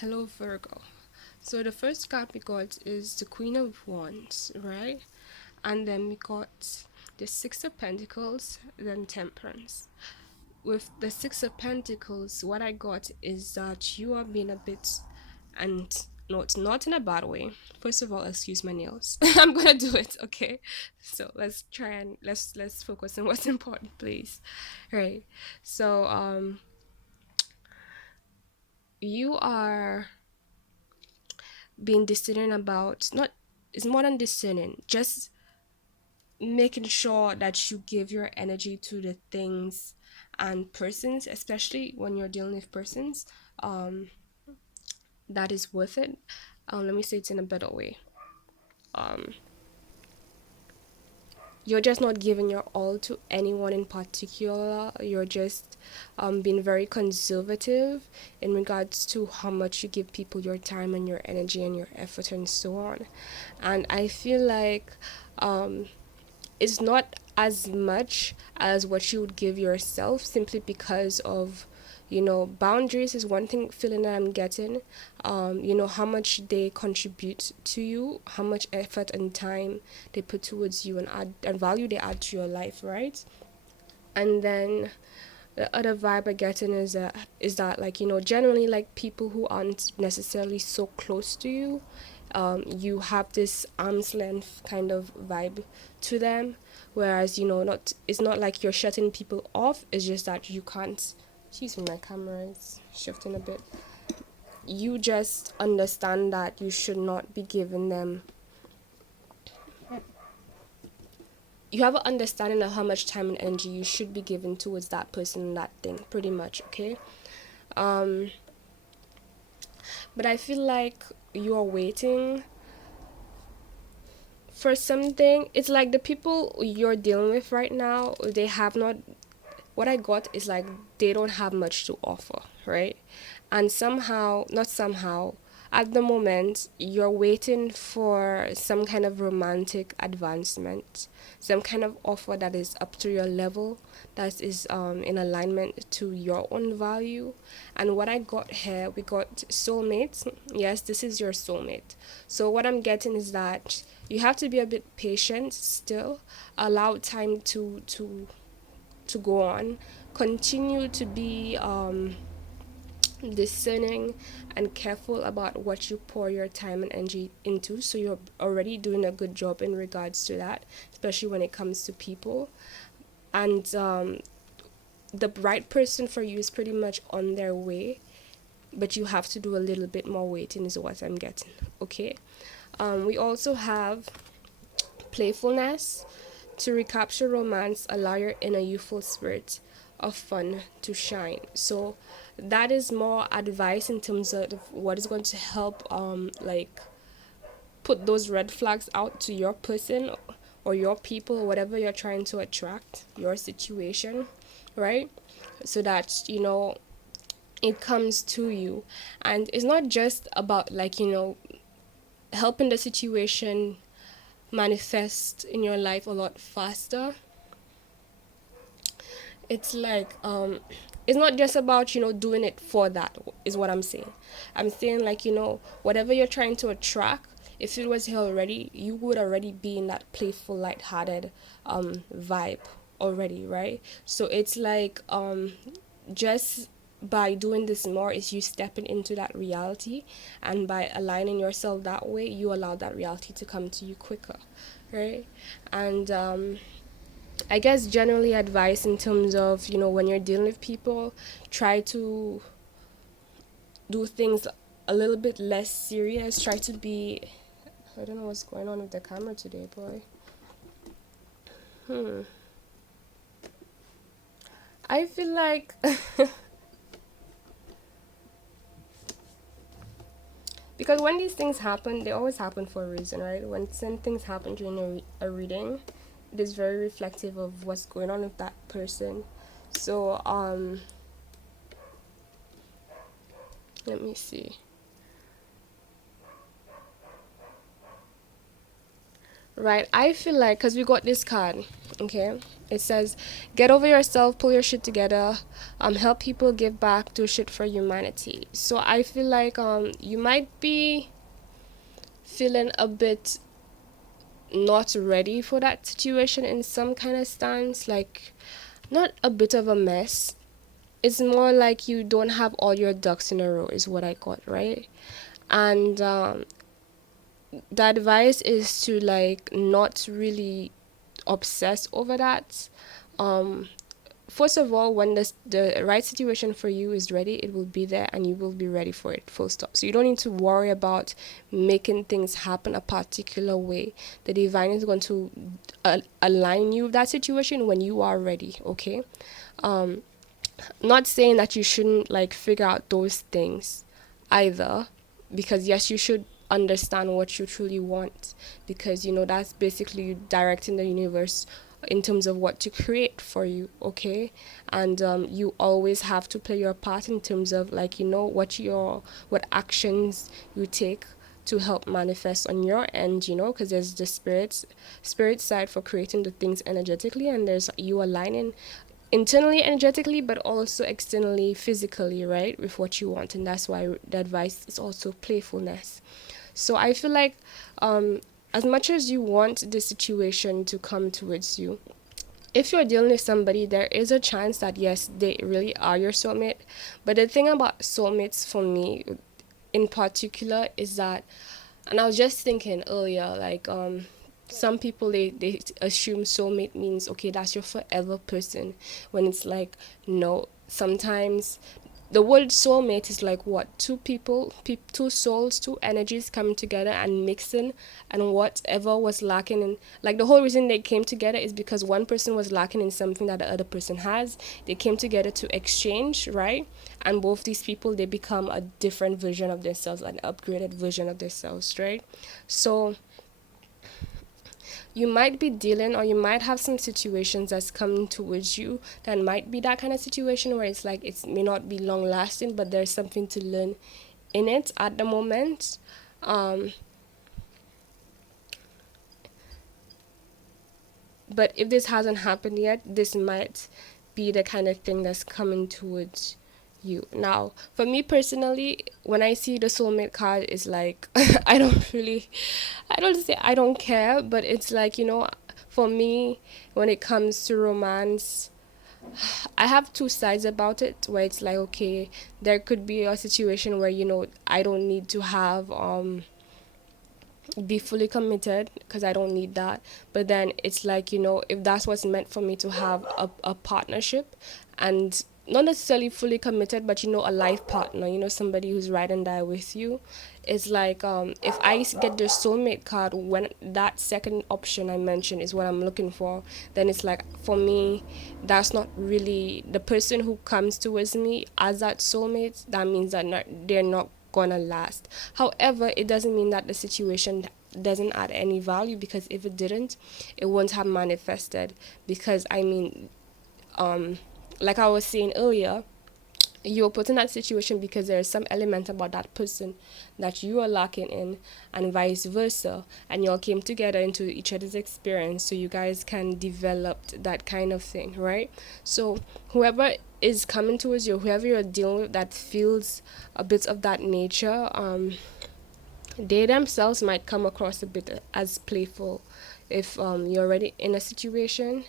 Hello, Virgo. So the first card we got is the Queen of Wands, right? And then we got the Six of Pentacles, then Temperance. With the Six of Pentacles, what I got is that you are being a bit, and not in a bad way. First of all, excuse my nails. I'm gonna do it, okay? So let's try and let's focus on what's important, please. Right. So you are being discerning about, not, it's more than discerning, just making sure that you give your energy to the things and persons, especially when you're dealing with persons, um that is worth it. Let me say it in a better way. um you're just not giving your all to anyone in particular. You're just being very conservative in regards to how much you give people your time and your energy and your effort and so on. And I feel like um, it's not as much as what you would give yourself, simply because of, boundaries is one thing feeling that I'm getting. How much they contribute to you, how much effort and time they put towards you, and value they add to your life, right? And then the other vibe I get in is that, like, generally, like, people who aren't necessarily so close to you, you have this arm's length kind of vibe to them. Whereas, not, it's not like you're shutting people off, it's just that you can't. Excuse me, my camera is shifting a bit. You just understand that you should not be giving them, you have an understanding of how much time and energy you should be giving towards that person and that thing, pretty much, okay? um but I feel like you're waiting for something. It's like the people you're dealing with right now, they have not, what I got is like they don't have much to offer, right? And somehow, not somehow, at the moment, you're waiting for some kind of romantic advancement, some kind of offer that is up to your level, that is in alignment to your own value. And what I got here, we got soulmate. Yes, this is your soulmate. So what I'm getting is that you have to be a bit patient still, allow time to go on, continue to be discerning and careful about what you pour your time and energy into, so you're already doing a good job in regards to that, especially when it comes to people. And the right person for you is pretty much on their way, but you have to do a little bit more waiting, is what I'm getting, okay? We also have playfulness. To recapture romance, allow your inner youthful spirit of fun to shine. So that is more advice in terms of what is going to help, like, put those red flags out to your person or your people, or whatever you're trying to attract, your situation, right? So that, it comes to you. And it's not just about, like, helping the situation manifest in your life a lot faster. It's like, it's not just about, doing it for that, is what I'm saying. I'm saying, like, whatever you're trying to attract, if it was here already, you would already be in that playful, lighthearted vibe already, right? So it's like, just by doing this more is you stepping into that reality, and by aligning yourself that way, you allow that reality to come to you quicker, right? And I guess generally advice in terms of, when you're dealing with people, try to do things a little bit less serious. Try to be, I don't know what's going on with the camera today, boy. Hmm. I feel like because when these things happen, they always happen for a reason, right? When some things happen during a reading, it is very reflective of what's going on with that person. So let me see. Right. I feel like, because we got this card, okay? It says, get over yourself, pull your shit together, help people, give back, do shit for humanity. So I feel like you might be feeling a bit not ready for that situation in some kind of stance, like not a bit of a mess. It's more like you don't have all your ducks in a row, is what I got, right? And the advice is to like not really obsess over that. Um, First of all, when the right situation for you is ready, it will be there and you will be ready for it, full stop. So you don't need to worry about making things happen a particular way. The divine is going to align you with that situation when you are ready, okay? Um, Not saying that you shouldn't like figure out those things either, because yes, you should understand what you truly want, because you know that's basically you directing the universe in terms of what to create for you, okay? And you always have to play your part in terms of like, you know, what actions you take to help manifest on your end, you know, because there's the spirit side for creating the things energetically, and there's you aligning internally energetically but also externally physically, right, with what you want. And that's why the advice is also playfulness. So I feel like as much as you want the situation to come towards you, if you're dealing with somebody, there is a chance that yes, they really are your soulmate. But the thing about soulmates for me in particular is that, and I was just thinking earlier, like some people they assume soulmate means okay, that's your forever person, when it's like no. Sometimes the word soulmate is like what, two people, two souls, two energies coming together and mixing, and whatever was lacking in, like the whole reason they came together is because one person was lacking in something that the other person has. They came together to exchange, right? And both these people, they become a different version of themselves, an upgraded version of themselves, right? So you might be dealing, or you might have some situations that's coming towards you that might be that kind of situation where it's like it may not be long lasting, but there's something to learn in it at the moment. um but if this hasn't happened yet, this might be the kind of thing that's coming towards you. Now for me personally, when I see the soulmate card, is like I don't really, I don't say I don't care, but it's like, you know, for me, when it comes to romance, I have two sides about it, where it's like okay, there could be a situation where, you know, I don't need to have be fully committed, because I don't need that. But then it's like, you know, if that's what's meant for me to have a partnership, and not necessarily fully committed, but you know, a life partner, you know, somebody who's ride and die with you. It's like if I get the soulmate card, when that second option I mentioned is what I'm looking for, then it's like for me, that's not really the person who comes towards me as that soulmate. That means that they're not gonna last. However, it doesn't mean that the situation doesn't add any value, because if it didn't, it wouldn't have manifested. Because I mean, like I was saying earlier, you're put in that situation because there's some element about that person that you are lacking in, and vice versa, and y'all came together into each other's experience so you guys can develop that kind of thing, right? So whoever is coming towards you, whoever you're dealing with that feels a bit of that nature, they themselves might come across a bit as playful if you're already in a situation.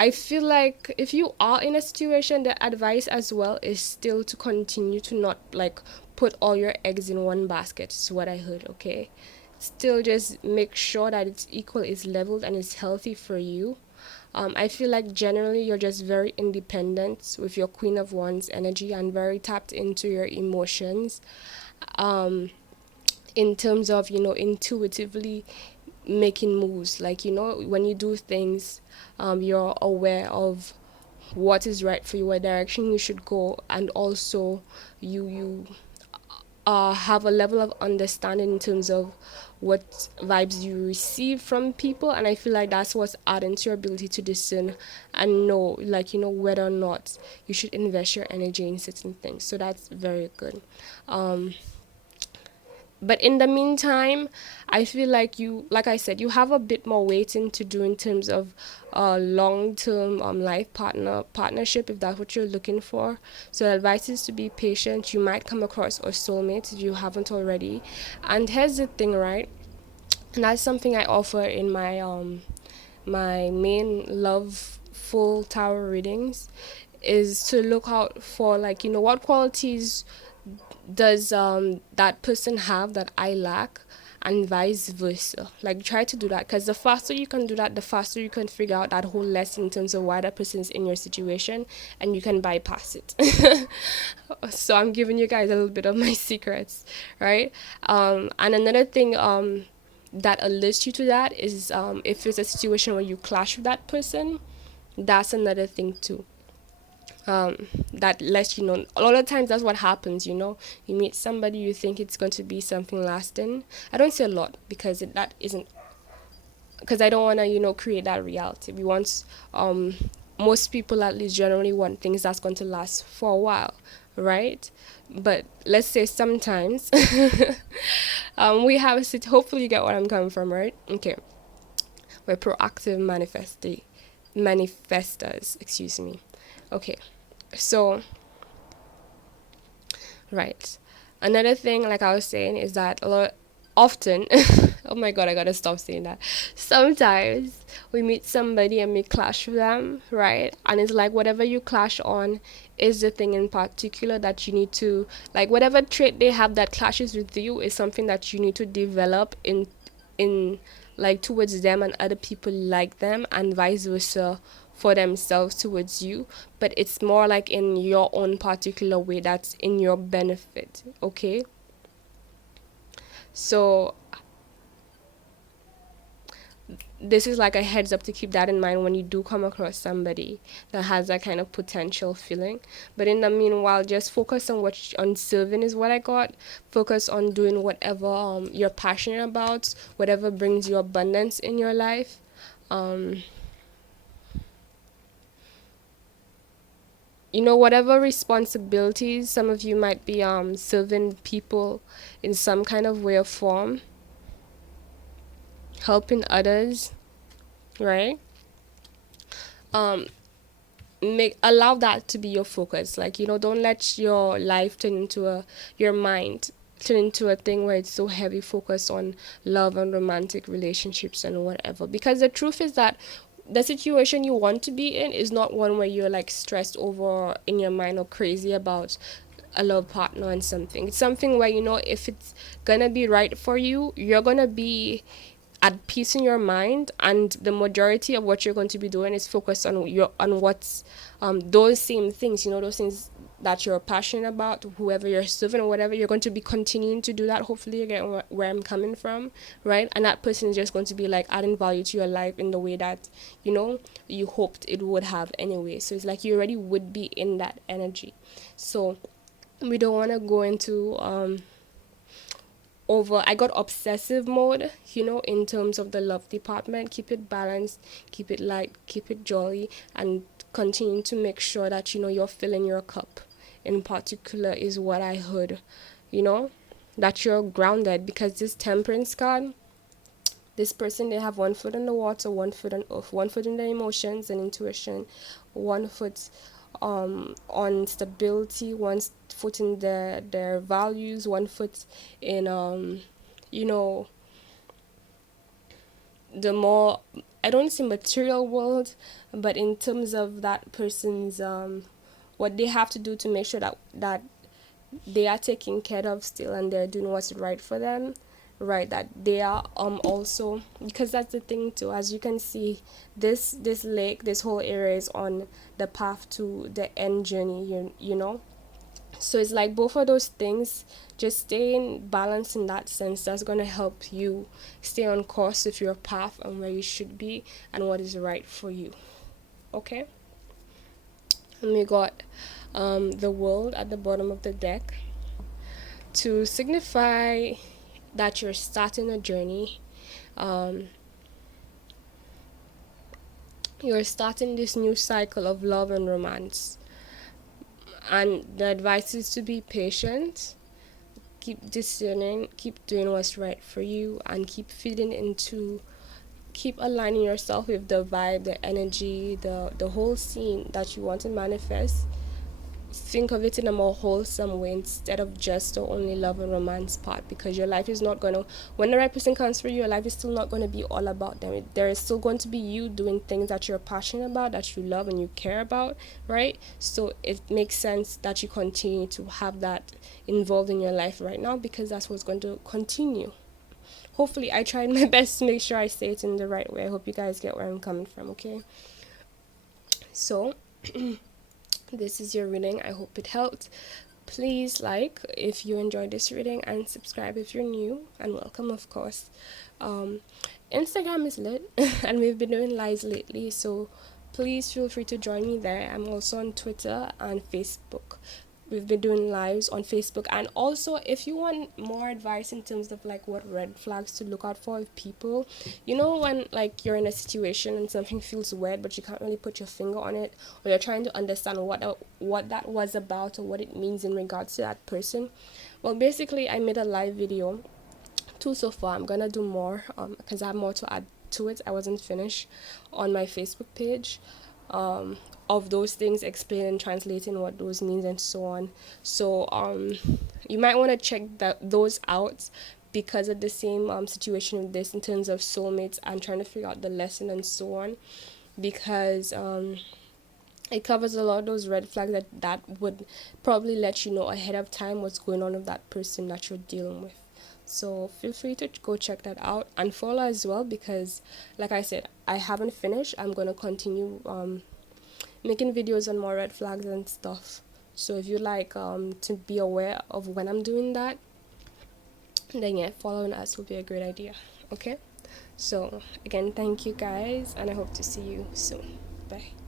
I feel like if you are in a situation, the advice as well is still to continue to not like put all your eggs in one basket, is what I heard, okay? Still just make sure that it's equal, it's leveled, and it's healthy for you. I feel like generally you're just very independent with your Queen of Wands energy, and very tapped into your emotions. Um, in terms of, you know, intuitively making moves, like, you know, when you do things, you're aware of what is right for you, what direction you should go, and also you have a level of understanding in terms of what vibes you receive from people. And I feel like that's what's adding to your ability to discern and know, like, you know, whether or not you should invest your energy in certain things. So that's very good. um But in the meantime, I feel like like I said, you have a bit more waiting to do in terms of long-term life partnership, if that's what you're looking for. So the advice is to be patient. You might come across a soulmate if you haven't already. And here's the thing, right? And that's something I offer in my main love full tower readings, is to look out for, like, what qualities does that person have that I lack, and vice versa. Like, try to do that, because the faster you can do that, the faster you can figure out that whole lesson in terms of why that person is in your situation, and you can bypass it. So I'm giving you guys a little bit of my secrets, right? And another thing that alerts you to that is, if it's a situation where you clash with that person, that's another thing too. That lets you know. A lot of times that's what happens. You meet somebody, you think it's going to be something lasting. I don't say a lot, because that isn't, because I don't want to create that reality. We want, most people at least generally want things that's going to last for a while, right? But let's say sometimes we have a hopefully you get what I'm coming from, right? Okay. We're proactive manifestors, excuse me. Okay. So, right. Another thing, like I was saying, is that often, oh my god, I gotta stop saying that. Sometimes we meet somebody and we clash with them, right? And it's like whatever you clash on is the thing in particular that you need to, like, whatever trait they have that clashes with you is something that you need to develop in like towards them, and other people like them, and vice versa for themselves towards you. But it's more like in your own particular way that's in your benefit. Okay, so this is like a heads up to keep that in mind when you do come across somebody that has that kind of potential feeling. But in the meanwhile, just focus on on serving is what I got. Focus on doing whatever you're passionate about, whatever brings you abundance in your life. um whatever responsibilities, some of you might be serving people in some kind of way or form, helping others, right? um Make allow that to be your focus. Like, don't let your life turn into your mind turn into a thing where it's so heavy focus on love and romantic relationships and whatever, because the truth is that the situation you want to be in is not one where you're like stressed over in your mind or crazy about a love partner and something. It's something where, if it's gonna be right for you, you're gonna be at peace in your mind, and the majority of what you're going to be doing is focused on what's those same things, those things that you're passionate about, whoever you're serving or whatever. You're going to be continuing to do that. Hopefully you get where I'm coming from, right? And that person is just going to be like adding value to your life in the way that you hoped it would have anyway. So it's like you already would be in that energy. So we don't want to go into over I got obsessive mode, in terms of the love department. Keep it balanced, keep it light, keep it jolly, and continue to make sure that you're filling your cup in particular is what I heard. That you're grounded, because this temperance card, this person, they have one foot in the water, one foot on earth, one foot in their emotions and intuition, one foot on stability, one foot in their values, one foot in you know the more, I don't say material world, but in terms of that person's what they have to do to make sure that they are taken care of still, and they're doing what's right for them, right? That they are also, because that's the thing too, as you can see, this lake, this whole area is on the path to the end journey, so it's like both of those things, just staying balanced in that sense, that's going to help you stay on course with your path and where you should be and what is right for you. Okay, and we got the world at the bottom of the deck to signify that you're starting a journey. um, you're starting this new cycle of love and romance, and the advice is to be patient, keep discerning, keep doing what's right for you, and keep aligning yourself with the vibe, the energy, the whole scene that you want to manifest. Think of it in a more wholesome way instead of just the only love and romance part, because your life is not going to, when the right person comes for you, your life is still not going to be all about them. There is still going to be you doing things that you're passionate about, that you love and you care about, right? So it makes sense that you continue to have that involved in your life right now, because that's what's going to continue. Hopefully I tried my best to make sure I say it in the right way. I hope you guys get where I'm coming from. Okay, so this is your reading. I hope it helped. Please like if you enjoyed this reading, and subscribe if you're new, and welcome, of course. um Instagram is lit and we've been doing lives lately, so please feel free to join me there. I'm also on Twitter and Facebook. We've been doing lives on Facebook. And also, if you want more advice in terms of like what red flags to look out for with people, you know, when like you're in a situation and something feels weird but you can't really put your finger on it, or you're trying to understand what that was about or what it means in regards to that person. Well, basically I made a live video, two so far. I'm gonna do more because I have more to add to it. I wasn't finished on my Facebook page, um, of those things, explaining, translating what those means and so on. So you might want to check those out, because of the same situation with this in terms of soulmates and trying to figure out the lesson and so on, because it covers a lot of those red flags that would probably let you know ahead of time what's going on with that person that you're dealing with. So feel free to go check that out and follow as well, because like I said, I haven't finished. I'm going to continue making videos on more red flags and stuff. So if you like to be aware of when I'm doing that, then yeah, following us will be a great idea. Okay, so again, thank you guys, and I hope to see you soon. Bye.